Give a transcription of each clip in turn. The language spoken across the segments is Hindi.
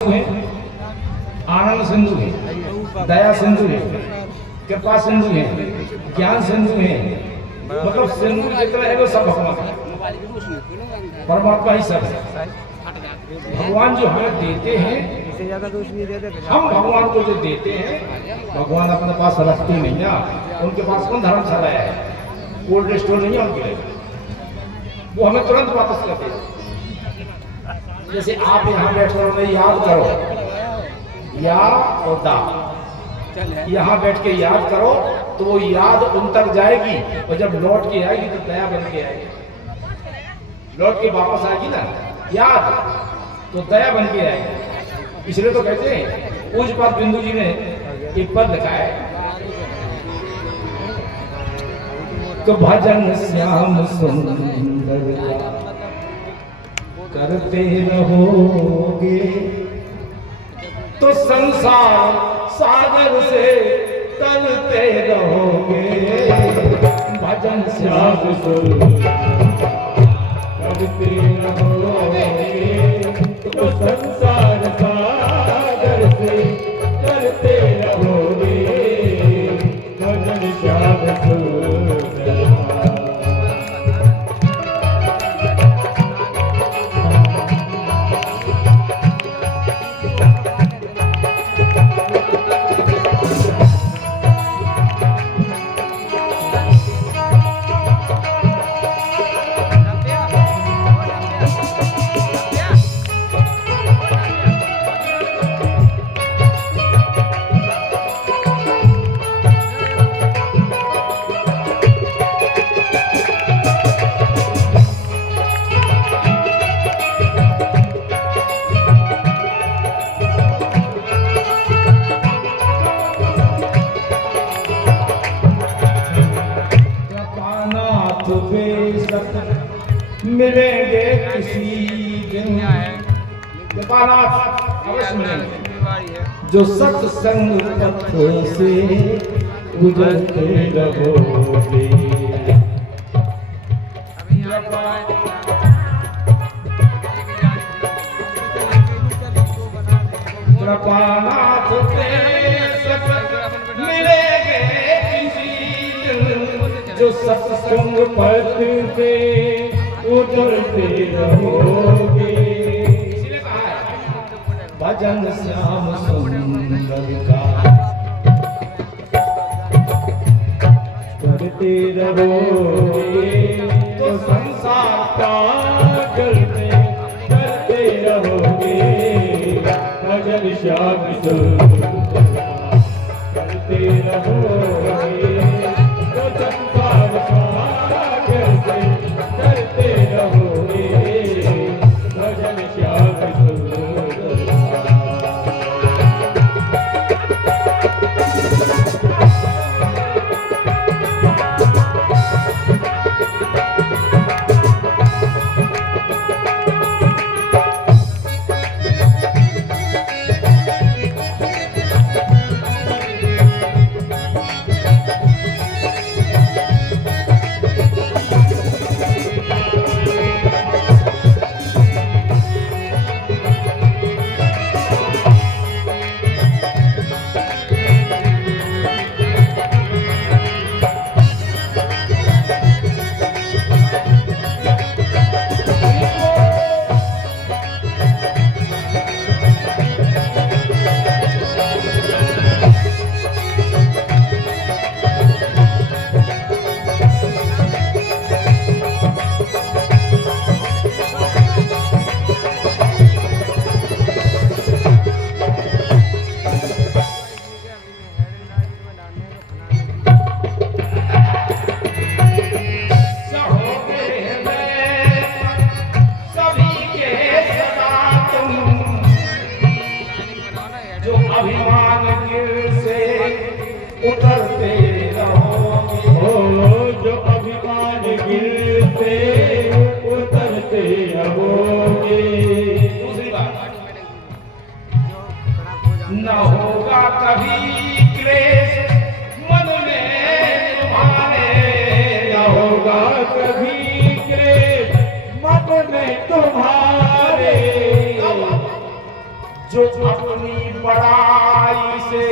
है, आनंद सिंधु है, दया सिंधु है, कृपा सिंधु है, ज्ञान सिंधु है। मतलब सिंधु जितना है वो सब भगवान है, परमात्मा ही सब है। भगवान जो हमें देते हैं, हम भगवान को जो देते हैं, भगवान अपने पास रखते नहीं ना। उनके पास कौन धर्मशाला है, कोल्ड स्टोर नहीं है उनके लिए, वो हमें तुरंत वापस करते हैं। जैसे आप यहाँ बैठ कर याद करो, या और दा, यहाँ बैठ के याद करो तो वो याद उन तक जाएगी, और जब लौट के आएगी तो दया बन के आएगी। लौट के वापस आएगी ना याद, तो दया बन के आएगी। इसलिए तो कहते हैं पूज्यपाद बिंदु जी ने एक पद लिखा है, तो भजन श्याम सुंदर करते रहोगे तो संसार सागर से तरते रहोगे। भजन श्याम सुंदर करते रहोगे तो संसार सागर से तरते रहोगे। भजन श्याम सुंदर। मिलेंगे किसी दिन अवश्य मिलेंगे, जो सत्संग पथ से गुजरते रहोगे। कृपानाथ मिलेंगे किसी दिन, जो सत्संग पथ से उतरते रहोगे। भजन श्याम सुंदर का करते रहोगे तो संसार पागल में करते रहोगे। भजन श्याम सुंदर करते रहोगे तो संसार पागल से करते रहोगे। भजन श्याम सुंदर। न होगा कभी क्लेश मन में तुम्हारे, न होगा कभी क्लेश मन में तुम्हारे। जो अपनी बड़ाई से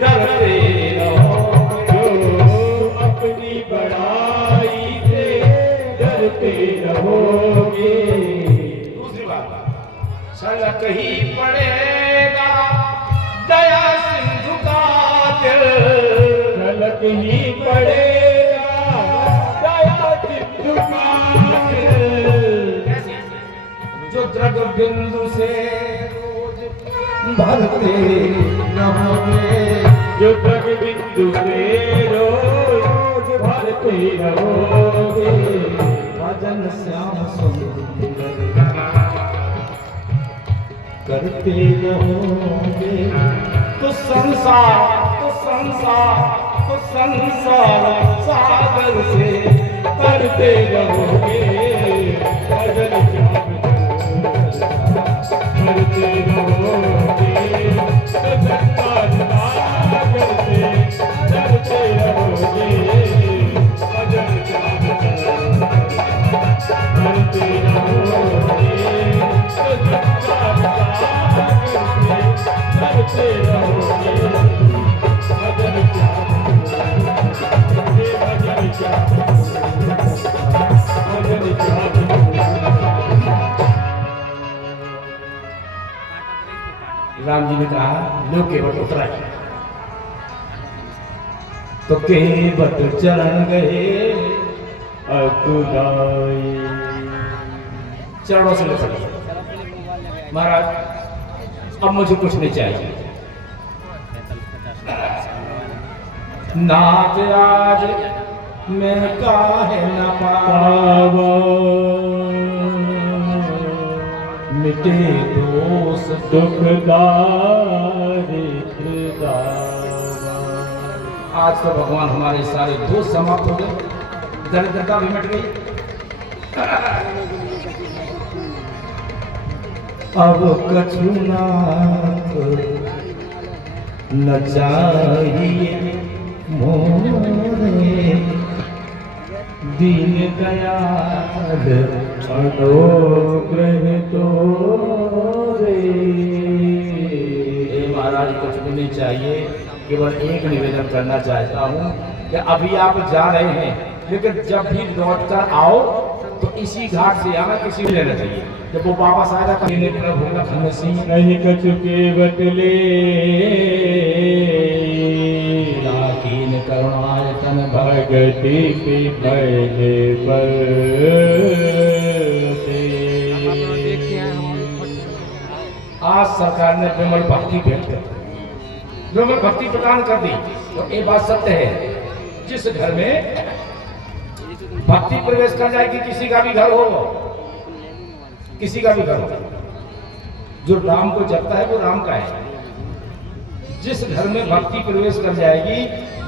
डरते रहोगे, जो अपनी बड़ाई से डरते रहोगे। दूसरी बात, सड़क ही पड़ेगा दया सिंधु का दिल, सड़क ही पड़ेगा दया सिंधु का दिल। जो द्रग बिंदु से भरते रहोगे, जो द्रग बिंदु से रोज भरते रहोगे। भजन श्याम सुंदर करते रहोगे, तो संसार सागर से करते रहोगे। भजन श्याम करते रहोगे, तो संसार सागर से करते रहोगे। भजन श्याम करते रहोगे, तो संसार सागर से करते रहोगे। भजन श्याम भजन श्याम भजन श्याम। राम जी ने कहा लो केवट उतरा, तो केवट चरण गए अकुदाई। चरणों से लपट, महाराज अब मुझे कुछ नहीं चाहिए, नाथ आज मैं काहे न पावा, मिटे दोष दुखदारी दावा। आज तो भगवान हमारे सारे दोष समाप्त हो गए, दरिद्रता भी मिट गई। अब कछु नाथ न चाहिए मोरे, दीन दयाल अनुग्रह तोरे। महाराज कुछ भी नहीं चाहिए, केवल एक निवेदन करना चाहता हूँ कि अभी आप जा रहे हैं, लेकिन जब भी लौट कर आओ तो इसी घाट से आना, किसी को लेना चाहिए। जब वो वापस आएगा तो इन्हें अपना भूलना खाना चाहिए नहीं कछु केवट ले, लाकीन करुणायतन भगति की पहले पर। आज सरकार ने विमल भक्ति भेंट कर विमल भक्ति प्रदान कर दी, तो ये बात सत्य है। जिस घर में भक्ति प्रवेश कर जाएगी, किसी का भी घर हो, किसी का भी घर हो, जो राम को जपता है वो राम का है। जिस घर में भक्ति प्रवेश कर जाएगी,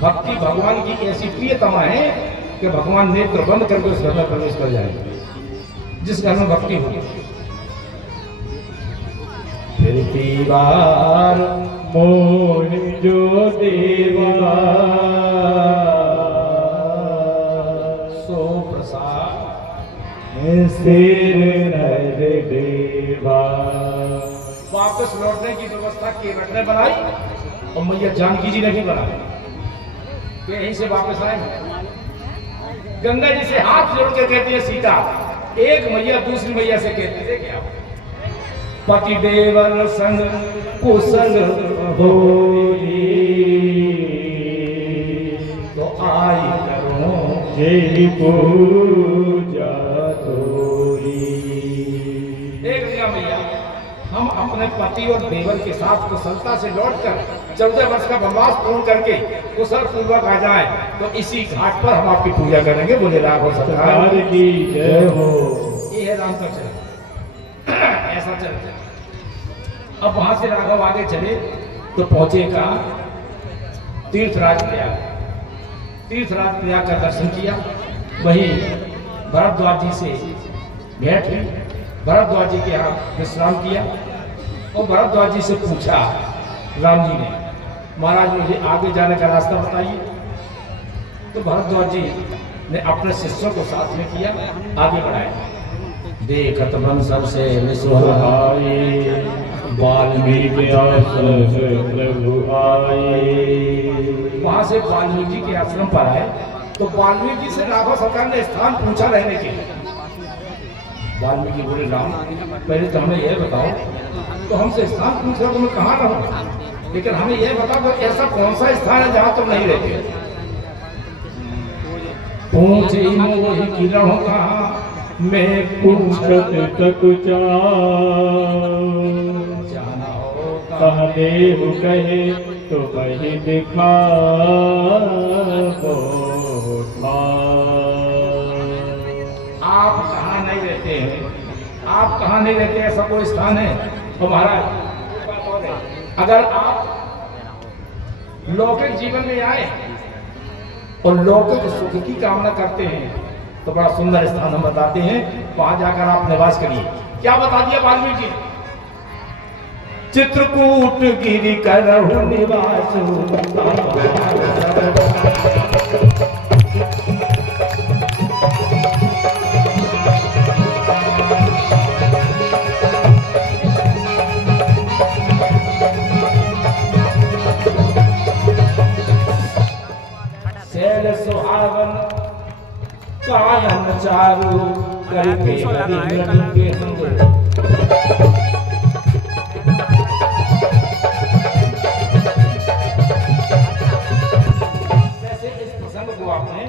भक्ति भगवान की ऐसी प्रियतमा है कि भगवान नेत्र बंद करके उस घर में प्रवेश कर जाएंगे, जिस घर में भक्ति होगी। फिर दीवार मोह जो देवा सो प्रसाद सिर नर देवा। वापस लौटने की व्यवस्था केवट ने बनाई और मैया जानकी जी ने भी बनाई कि यहीं से वापस आए। गंगा जी से हाथ जोड़ के कहती है सीता, एक मैया दूसरी मैया से कहती है क्या पति देवर संग कुशल होई, तो आई करो जय पूजा तोरी। देख लिया मैया, हम अपने पति और देवर के साथ कुशलता से लौटकर 14 वर्ष का वनवास पूर्ण करके कुशल पूर्वक आ जाए, तो इसी घाट पर हम आपकी पूजा करेंगे। बोले राघव सरकार की जय हो। ये है राम का चरित्र। ऐसा चरित्र। अब वहां से राघव आगे चले तो पहुंचे का तीर्थराज प्रयाग। तीर्थराज प्रयाग का दर्शन किया, वहीं भरद्वाज जी से भेंट हुई, भरद्वाज जी के यहाँ विश्राम किया और भरद्वाज जी से पूछा राम जी ने, महाराज मुझे आगे जाने का रास्ता बताइए। तो भरद्वाज जी ने अपने शिष्यों को साथ में किया, आगे बढ़ाया। देखत मन सबसे विश्वहाई वाल्मीकि आश्रम प्रभु आए। वहां से वाल्मीकि जी के आश्रम पर आए तो वाल्मीकि से राघव सरकार ने स्थान पूछा रहने के लिए। वाल्मीकि बोले राम पहले तो हमें यह बताओ, तो हमसे स्थान पूछ रहे तो मैं कहाँ रहूं, लेकिन हमें यह बताओ कि ऐसा कौन सा स्थान है जहां तुम नहीं रहते। पूछे मोहि किरणों कहाँ मैं पूछत तक जाना हो कहदेव कहे तो वही दिखा आप कहाँ नहीं रहते हैं, आप कहाँ नहीं रहते, ऐसा कोई स्थान है तो महाराज अगर आप लौकिक जीवन में आए और लौकिक सुख की कामना करते हैं तो बड़ा सुंदर स्थान हम बताते हैं, वहां जाकर आप निवास करिए। क्या बता दिया वाल्मीकि जी? चित्रकूट गिरि करहु निवास शैल सुहावन कानन चारु करके हरिमृग के संग। जैसे इस प्रसंग को आपने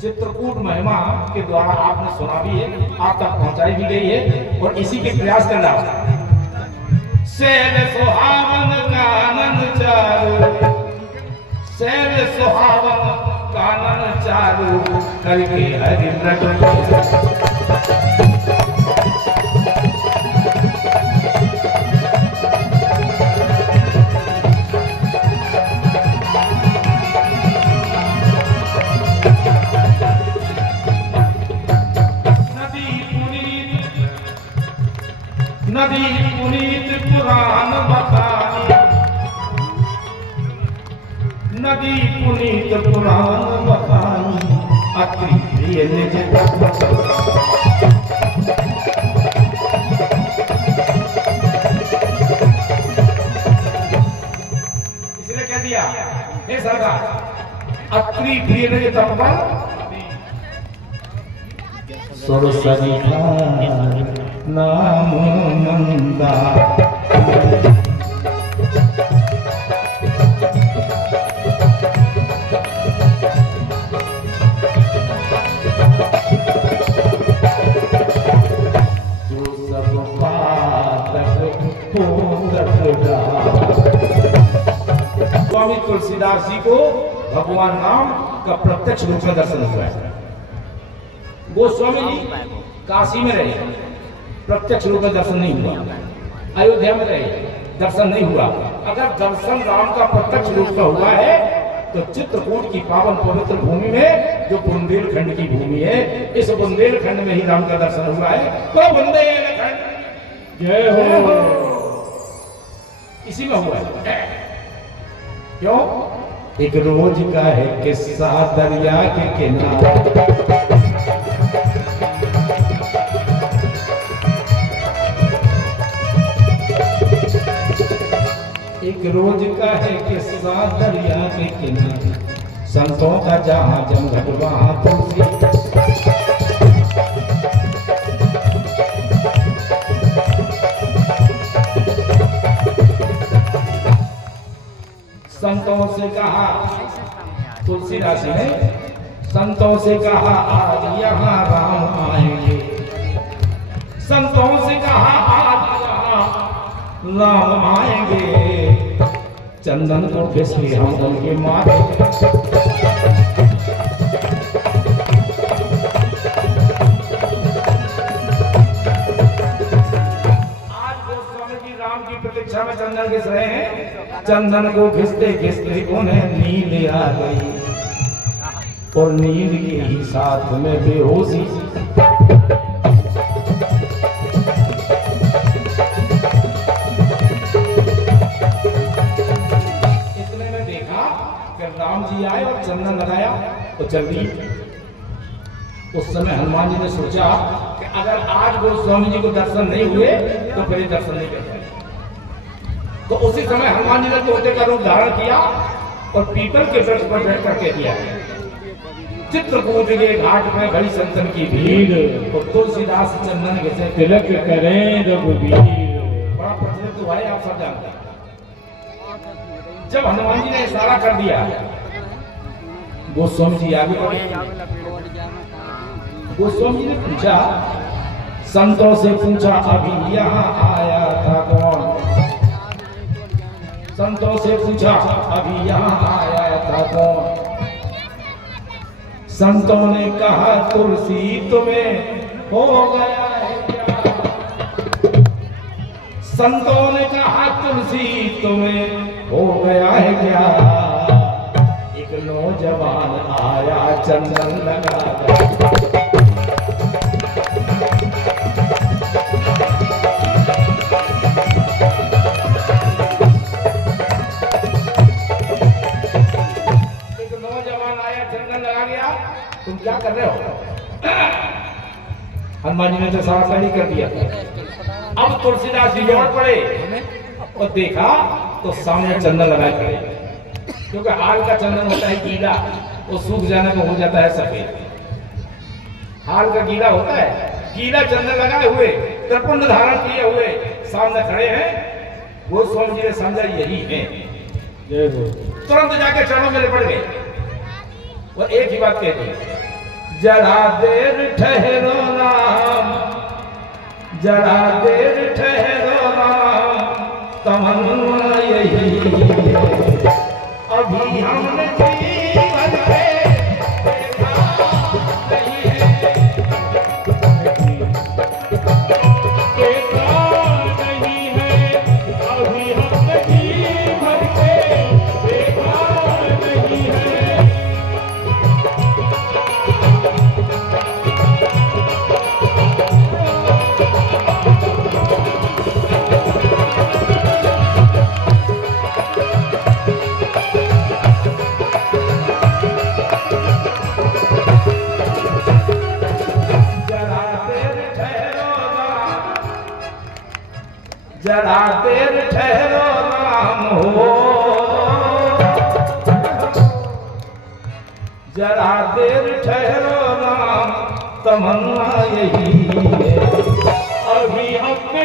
चित्रकूट महिमा के द्वारा आपने सुना भी है, आप तक पहुंचाई भी गई है और इसी के प्रयास कर रहा है। शैल सुहावन कानन चारु, शैल सुहावन कानन चारु करके हरिमृग नदी पुनीत पुराण बखानी, नदी पुनीत पुराण बखानी अति प्रिय निज इसने कह दिया हे सरकार अत्रि प्रिय निज तत्पर सरस्वती नाम नंदा। स्वामी तुलसीदास जी को भगवान राम का प्रत्यक्ष रूप में दर्शन हुआ है। गोस्वामी जी काशी में रहे, प्रत्यक्ष रूप में दर्शन नहीं हुआ। अयोध्या में रहे, दर्शन नहीं हुआ। अगर दर्शन राम का प्रत्यक्ष रूप का हुआ है तो चित्रकूट की पावन पवित्र भूमि में जो बुंदेलखंड की भूमि है, इस बुंदेलखंड में ही राम का दर्शन हुआ है। तो बुंदेलखंड जय हो इसी में हुआ है। क्यों? एक रोज का है किस्सा दरिया के किनारे, एक रोज का है किस्सा दरिया के किनारे, संतों का जहां जमघट वहां तुलसी। संतों से कहा, तुलसीदास ने संतों से कहा आज यहाँ राम आएंगे, संतों से कहा आज यहाँ राम आएंगे, चंदन को घिसके हम उनके मारे। आज गोस्वामी जी राम की प्रतीक्षा में चंदन घिस रहे हैं। चंदन को घिसते घिसते उन्हें नींद आ गई और नींद के ही साथ में बेहोशी। इतने में देखा कि राम जी आए और चंदन लगाया तो जल्दी। उस समय हनुमान जी ने सोचा कि अगर आज गोस्वामी जी को दर्शन नहीं हुए तो फिर दर्शन नहीं कर पाए। तो उसी समय हनुमान जी ने तोते का रूप धारण किया और पीपल के वृक्ष पर बैठ करके दिया चित्रकूट के घाट में बड़ी संतन की भीड़ तो तुलसीदास चंदन के तिलक करें रघुवीर। बड़ा प्रचलित हुआ है, आप सब जानते हैं। जब हनुमान जी ने इशारा कर दिया, गोस्वामी जी आगे बढ़े। गोस्वामी जी ने पूछा, संतों से पूछा अभी यहाँ आया था कौन? संतों से पूछा अभी यहाँ आया था कौन? संतों ने कहा तुलसी तुम्हें हो गया है क्या? संतों ने कहा तुलसी तुम्हें हो गया है क्या? एक नौजवान आया चंदन लगा तुम क्या कर रहे हो? हनुमान जी ने तो सारा सही कर दिया। अब तुलसीदास जी दौड़ पड़े और देखा तो सामने चंदन लगाए खड़े, क्योंकि हाल का चंदन होता है गीला, वो सूख जाने को हो जाता है सफेद। हाल का गीला होता है, गीला चंदन लगाए हुए त्रिपुंड धारण किए हुए सामने खड़े हैं। वो स्वामी जी ने समझा यही है, तुरंत जाके चरणों में लिपट गए और एक ही बात कहती, जरा देर ठहरो राम, जरा देर ठहरो राम, तमन्ना यही अभी हमने जीवन में देखा नहीं है, देखा नहीं है, अभी हमने जीवन में देखा नहीं है। जरा देर ठहरो राम हो, जरा देर ठहरो राम, तमन्ना यही है अभी हमने